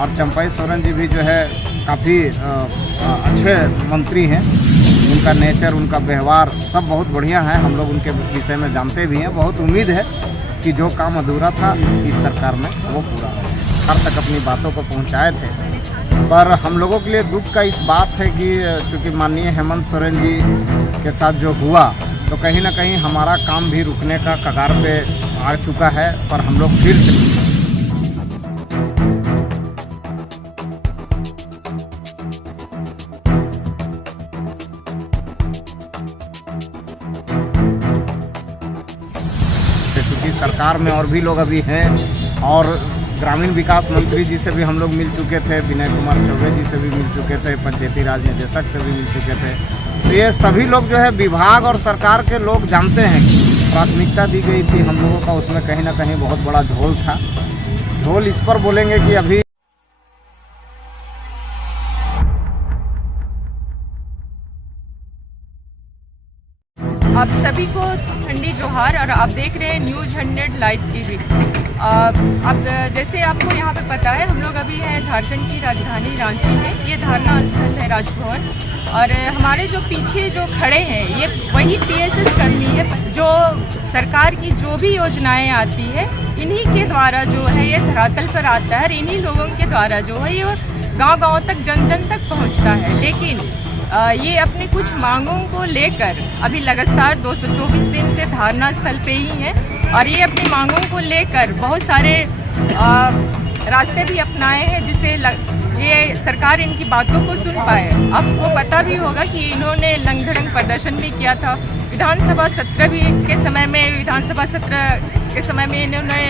और चंपाई सोरेन जी भी जो है काफ़ी अच्छे मंत्री हैं। उनका नेचर, उनका व्यवहार सब बहुत बढ़िया है। हम लोग उनके विषय में जानते भी हैं। बहुत उम्मीद है कि जो काम अधूरा था इस सरकार में वो पूरा हो। हर तक अपनी बातों को पहुंचाए थे, पर हम लोगों के लिए दुख का इस बात है कि चूँकि माननीय हेमंत सोरेन जी के साथ जो हुआ तो कहीं ना कहीं हमारा काम भी रुकने का कगार पे आ चुका है। पर हम लोग फिर से क्योंकि सरकार में और भी लोग अभी हैं और ग्रामीण विकास मंत्री जी से भी हम लोग मिल चुके थे, विनय कुमार चौबे जी से भी मिल चुके थे, पंचायती राज निदेशक से भी मिल चुके थे। तो ये सभी लोग जो है विभाग और सरकार के लोग जानते हैं कि प्राथमिकता दी गई थी हम लोगों का, उसमें कहीं ना कहीं बहुत बड़ा झोल था। झोल इस पर बोलेंगे कि अभी आप सभी को ठंडी जोहार और आप देख रहे हैं न्यूज़ 100 लाइव टीवी। अब जैसे आपको यहाँ पे पता है, हम लोग अभी हैं झारखंड की राजधानी रांची में। ये धरना स्थल है राजभवन, और हमारे जो पीछे जो खड़े हैं ये वही PSS कर्मी है। जो सरकार की जो भी योजनाएं आती है इन्हीं के द्वारा जो है ये धरातल पर आता है, इन्हीं लोगों के द्वारा जो है ये गाँव-गाँव तक, जन जन तक पहुँचता है। लेकिन ये अपनी कुछ मांगों को लेकर अभी लगातार 224 दिन से धरना स्थल पे ही हैं, और ये अपनी मांगों को लेकर बहुत सारे रास्ते भी अपनाए हैं जिससे ये सरकार इनकी बातों को सुन पाए। आपको पता भी होगा कि इन्होंने लंग-धड़ंग प्रदर्शन भी किया था विधानसभा सत्र के समय में इन्होंने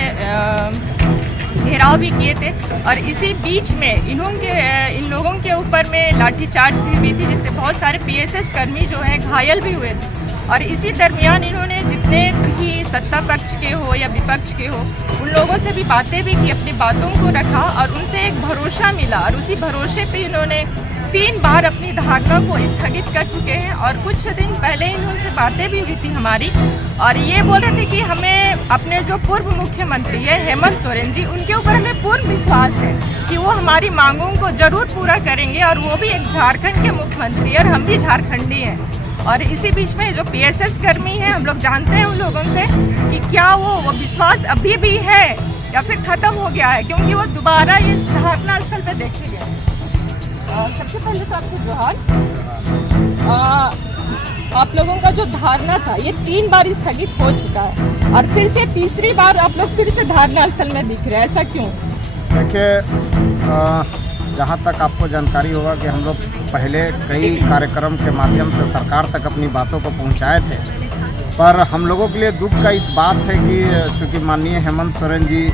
घेराव भी किए थे, और इसी बीच में इन लोगों के ऊपर में लाठीचार्ज भी हुई थी, जिससे बहुत सारे PSS कर्मी जो हैं घायल भी हुए थे। और इसी दरमियान इन्होंने जितने भी सत्ता पक्ष के हो या विपक्ष के हो उन लोगों से भी बातें भी की, अपनी बातों को रखा और उनसे एक भरोसा मिला, और उसी भरोसे पे इन्होंने 3 बार अपनी धारणा को स्थगित कर चुके हैं। और कुछ दिन पहले इनसे बातें भी हुई थी हमारी, और ये बोल रहे थे कि हमें अपने जो पूर्व मुख्यमंत्री है हेमंत सोरेन जी, उनके ऊपर हमें पूर्ण विश्वास है कि वो हमारी मांगों को जरूर पूरा करेंगे, और वो भी एक झारखंड के मुख्यमंत्री और हम भी झारखंडी हैं। और इसी बीच में जो PSS कर्मी हैं, हम लोग जानते हैं उन लोगों से कि क्या वो विश्वास अभी भी है या फिर ख़त्म हो गया है, क्योंकि वो दोबारा इस धरना स्थल पर देखे गए। सबसे पहले तो आपको जोहार। आप लोगों का जो धारणा था ये 3 बार स्थगित हो चुका है, और फिर से तीसरी बार आप लोग फिर से धरना स्थल में दिख रहे हैं, ऐसा क्यों? देखिए, जहाँ तक आपको जानकारी होगा कि हम लोग पहले कई कार्यक्रम के माध्यम से सरकार तक अपनी बातों को पहुँचाए थे, पर हम लोगों के लिए दुख का इस बात है कि चूँकि माननीय हेमंत सोरेन जी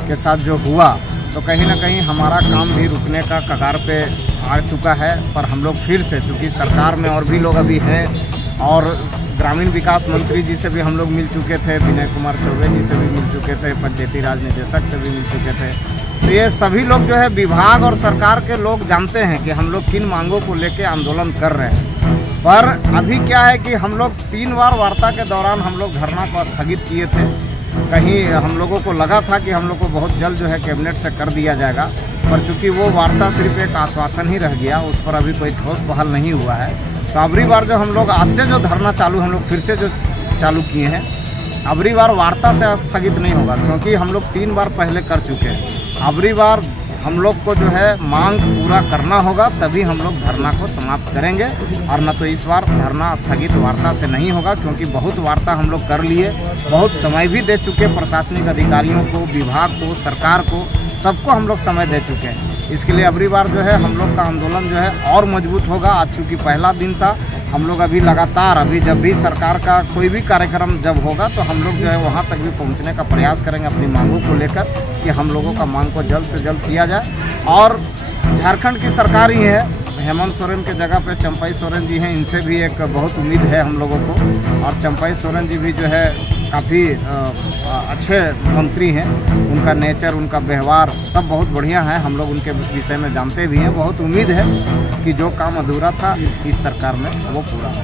के साथ जो हुआ तो कहीं ना कहीं हमारा काम भी रुकने का कगार पे आ चुका है। पर हम लोग फिर से, चूँकि सरकार में और भी लोग अभी हैं और ग्रामीण विकास मंत्री जी से भी हम लोग मिल चुके थे, विनय कुमार चौबे जी से भी मिल चुके थे, पंचायती राज निदेशक से भी मिल चुके थे। तो ये सभी लोग जो है विभाग और सरकार के लोग जानते हैं कि हम लोग किन मांगों को लेकर आंदोलन कर रहे हैं। पर अभी क्या है कि हम लोग 3 बार वार्ता के दौरान हम लोग धरना को स्थगित किए थे। कहीं हम लोगों को लगा था कि हम लोग को बहुत जल्द जो है कैबिनेट से कर दिया जाएगा, पर चूंकि वो वार्ता सिर्फ एक आश्वासन ही रह गया, उस पर अभी कोई ठोस पहल नहीं हुआ है। तो अबरी बार जो हम लोग आज से जो धरना चालू हम लोग फिर से जो चालू किए हैं, अबरी बार वार्ता से स्थगित नहीं होगा, क्योंकि हम लोग 3 बार पहले कर चुके हैं। अबरी बार हम लोग को जो है मांग पूरा करना होगा, तभी हम लोग धरना को समाप्त करेंगे, और न तो इस बार धरना स्थगित वार्ता से नहीं होगा, क्योंकि बहुत वार्ता हम लोग कर लिए, बहुत समय भी दे चुके, प्रशासनिक अधिकारियों को, विभाग को, सरकार को, सबको हम लोग समय दे चुके हैं। इसके लिए अबरी बार जो है हम लोग का आंदोलन जो है और मजबूत होगा। आज चूँकि पहला दिन था, हम लोग अभी लगातार जब भी सरकार का कोई भी कार्यक्रम जब होगा तो हम लोग जो है वहाँ तक भी पहुँचने का प्रयास करेंगे अपनी मांगों को लेकर, कि हम लोगों का मांग को जल्द से जल्द किया जाए। और झारखंड की सरकार ही है, हेमंत सोरेन के जगह पे चंपाई सोरेन जी हैं, इनसे भी एक बहुत उम्मीद है हम लोगों को। और चंपाई सोरेन जी भी जो है काफ़ी अच्छे मंत्री हैं। उनका नेचर, उनका व्यवहार सब बहुत बढ़िया है। हम लोग उनके विषय में जानते भी हैं। बहुत उम्मीद है कि जो काम अधूरा था इस सरकार में वो पूरा हो।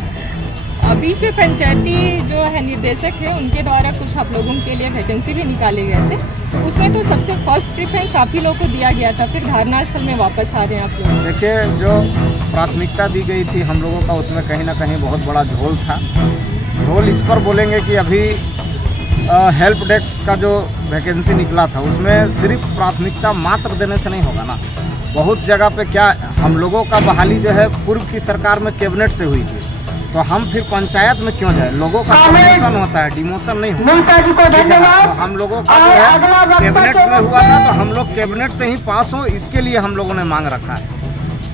बीच में पंचायती जो है निदेशक है, उनके द्वारा कुछ आप लोगों के लिए वैकेंसी भी निकाले गए थे, तो उसमें तो सबसे फर्स्ट प्रेफरेंस आप ही लोग को दिया गया था, फिर धारणा स्थल में वापस आ रहे हैं आप लोग। देखिए, जो प्राथमिकता दी गई थी हम लोगों का, उसमें कहीं ना कहीं बहुत बड़ा झोल था। झोल इस पर बोलेंगे कि अभी हेल्प डेस्क का जो वैकेंसी निकला था उसमें सिर्फ प्राथमिकता मात्र देने से नहीं होगा ना। बहुत जगह पे क्या हम लोगों का बहाली जो है पूर्व की सरकार में कैबिनेट से हुई थी, तो हम फिर पंचायत में क्यों जाए? लोगों का प्रमोशन होता है, डिमोशन नहीं होता। तो हम लोगों का जो है कैबिनेट में हुआ था, तो हम लोग कैबिनेट से ही पास हो, इसके लिए हम लोगों ने मांग रखा है।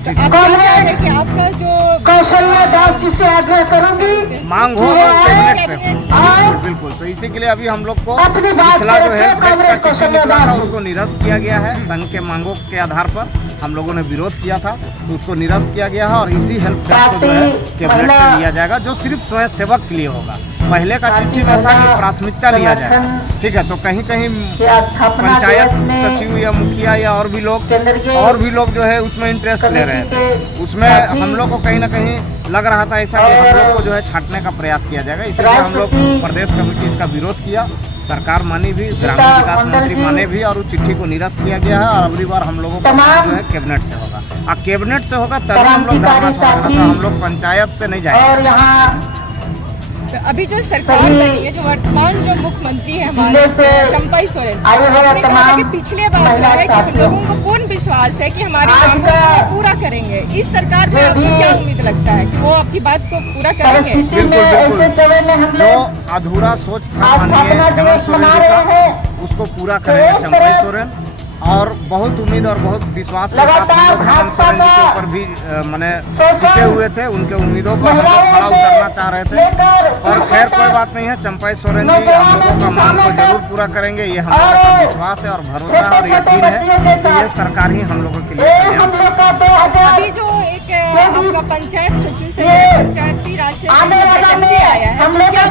तो अब क्या है कि आपका जो कौशल्या दास जी से आग्रह करूंगी, मांग हो तो कैबिनेट से हो। बिल्कुल, तो इसी के लिए अभी हम लोग को पिछला जो हेल्प डेस्क का चिट्ठी निकला था उसको निरस्त किया गया है। संघ के मांगों के आधार पर हम लोगों ने विरोध किया था, तो उसको निरस्त किया गया है और इसी हेल्प डेस्क को जो है कैबिनेट से लिया जाएगा, जो सिर्फ स्वयं सेवक के लिए होगा। पहले का चिट्ठी में था कि प्राथमिकता लिया जाएगा, ठीक है। तो कहीं कहीं पंचायत सचिव या मुखिया या और भी लोग जो है उसमें इंटरेस्ट ले रहे थे। उसमें हम लोग को कहीं ना कहीं लग रहा था ऐसा कि हम लोग को जो है छाटने का प्रयास किया जाएगा, इसलिए हम लोग प्रदेश कमेटी इसका विरोध किया। सरकार मानी भी, ग्रामीण विकास मंत्री माने भी, और उस चिट्ठी को निरस्त किया गया है। और अगली बार हम लोगों का जो है कैबिनेट से होगा, और कैबिनेट से होगा तभी हम लोग धरना छोड़ेंगे, हम लोग पंचायत से नहीं जाएंगे। तो अभी जो सरकार बनी है, जो वर्तमान जो मुख्यमंत्री है हमारे चंपाई सोरेन, उन्होंने कहा कि पिछले बार जो है कि लोगों को पूर्ण विश्वास है कि हमारे मांगों को पूरा करेंगे। इस सरकार में आपको क्या उम्मीद लगता है कि वो आपकी बात को पूरा करेंगे? बिल्कुल। जो अधूरा सोच था माननीय हेमंत सोरेन जी का, उसको पूरा करेंगे चंपाई सोरेन। और बहुत उम्मीद और बहुत विश्वास के साथ हम लोग हेमंत सोरेन जी के ऊपर भी मैंने टिके हुए थे। उनके उम्मीदों पर हम लोग खड़ा उतरना चाह रहे थे, और खैर कोई बात नहीं है। चंपाई सोरेन जी हम लोगों का मांग को जरूर पूरा करेंगे, ये हम लोगों का विश्वास है और भरोसा और यकीन है कि ये सरकार ही हम लोगों के लिए अभी जो एक आपका पंचायत सचिव से पंचायती राज से वैकेंसी आया है, क्या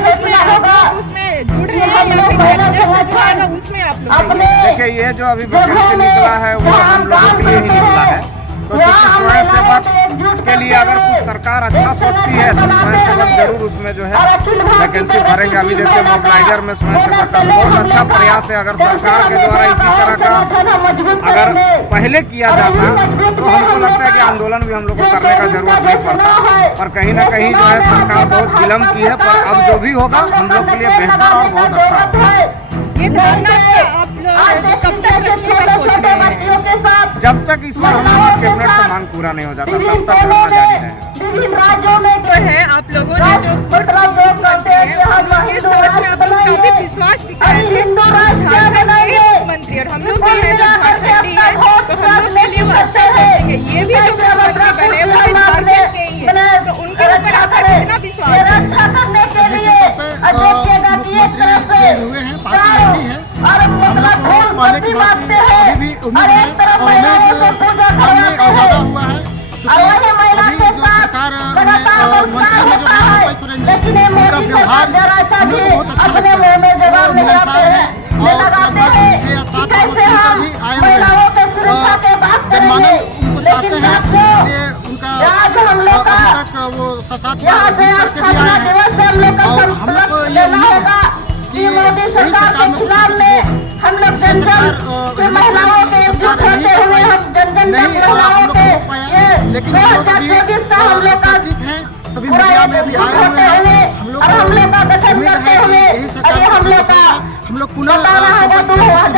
उसमें जुड़ रहे हैं या फिर कैबिनेट से जो आएगा उसमें आप लोग? देखिए, ये जो अभी वैकेंसी निकला है वो हम लोगों के लिए ही निकला है। तो चूँकि स्वयं सेवक के लिए अगर कुछ सरकार अच्छा सोचती है तो स्वयं सेवक जरूर उसमें जो है वैकेंसी भरेंगे। अभी जैसे मोबिलाइजर में स्वयं सेवक का बहुत अच्छा प्रयास है। अगर सरकार के द्वारा इसी तरह का अगर पहले किया जाता तो हमको लगता है कि आंदोलन भी हम लोग को करने का जरूरत नहीं पड़ता। पर कहीं ना कहीं जो है सरकार बहुत विलम्ब की है, पर अब जो भी होगा हम लोग के लिए बेहतर और बहुत अच्छा होगा। ये धारणा आप लोग कब तक रखने का सोच रहे हैं? जब तक इस बार हम लोग कैबिनेट से मांग पूरा नहीं हो जाता तब तक धरना जारी रहेगा। तो है आप लोगों ने जो इस समझ में आप लोग काफी विश्वास दिखाए थे झारखंड के मुख्यमंत्री, और हम लोग भी है जो झारखंडी है तो हम लोग के लिए वो अच्छा सोचेंगे। ये भी जो मुख्यमंत्री बने वो भी झारखंड के ही है, तो उनके ऊपर आपका कितना विश्वास है? हुए हैं, पार्टी अभी है, हम लोग को पहले की बात अभी भी उम्मीद है और उम्मीद और ज़्यादा हुआ है। चूँकि अभी जो सरकार मंत्री में जो चंपाई सोरेन जी, उनका व्यवहार हम लोग को बहुत अच्छा लगता है। वो मिलनसार है और लगभग 6 या 7 वोट भी आए हुए हैं। जनमानस उनको चाहते हैं, इसलिए उनका अभी तक वो 7 बार करके भी आए हैं। और हम लोग को ये उम्मीद है कि मोदी सरकार के खिलाफ में हम लोग जन के महिलाओं के एकजुट होते हुए हम जन महिलाओं के लेकिन 2024 का हम लोग का सभी मीडिया में भी आए हुए हैं। हम लोग का गठन करते हुए हम लोग पुनः 2024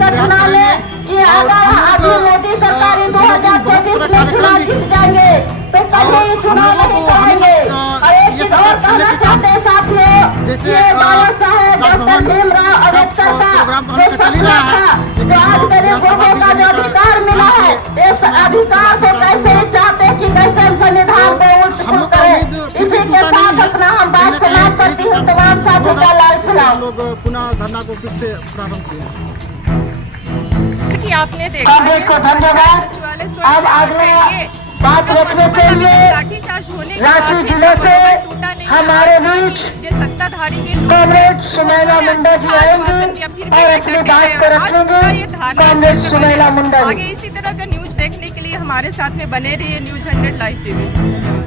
का चुनाव में ये अभी मोदी सरकार 2024 में चुनाव जीत जाएंगे तो कभी ये चुनाव नहीं कराएंगे। और एक चीज और कहना चाहते हैं साथियों, ये बाबा साहेब डॉक्टर भीमराव अम्बेडकर का जो सपना था, जो आज गरीब लोगों का जो अधिकार मिला है, इस अधिकार को कैसे चाहते कि कैसे संविधान को उल्ट करें। इसी के साथ अपना हम बात समाप्त करती हूँ। तमाम साथियों का लाल सलाम। लोग पुनः धरना को फिर से प्रारंभ किया कि आपने देखा धन्यवाद। अब अगले बात रखने के लिए रांची जिले से हमारे बीच कॉमरेड सुनैना मुंडा जी आएंगे और अपनी बात को रखेंगे। कॉमरेड सुनैना मुंडा आगे इसी तरह का न्यूज देखने के लिए हमारे साथ में बने रहिए न्यूज़ 100 लाइव टीवी।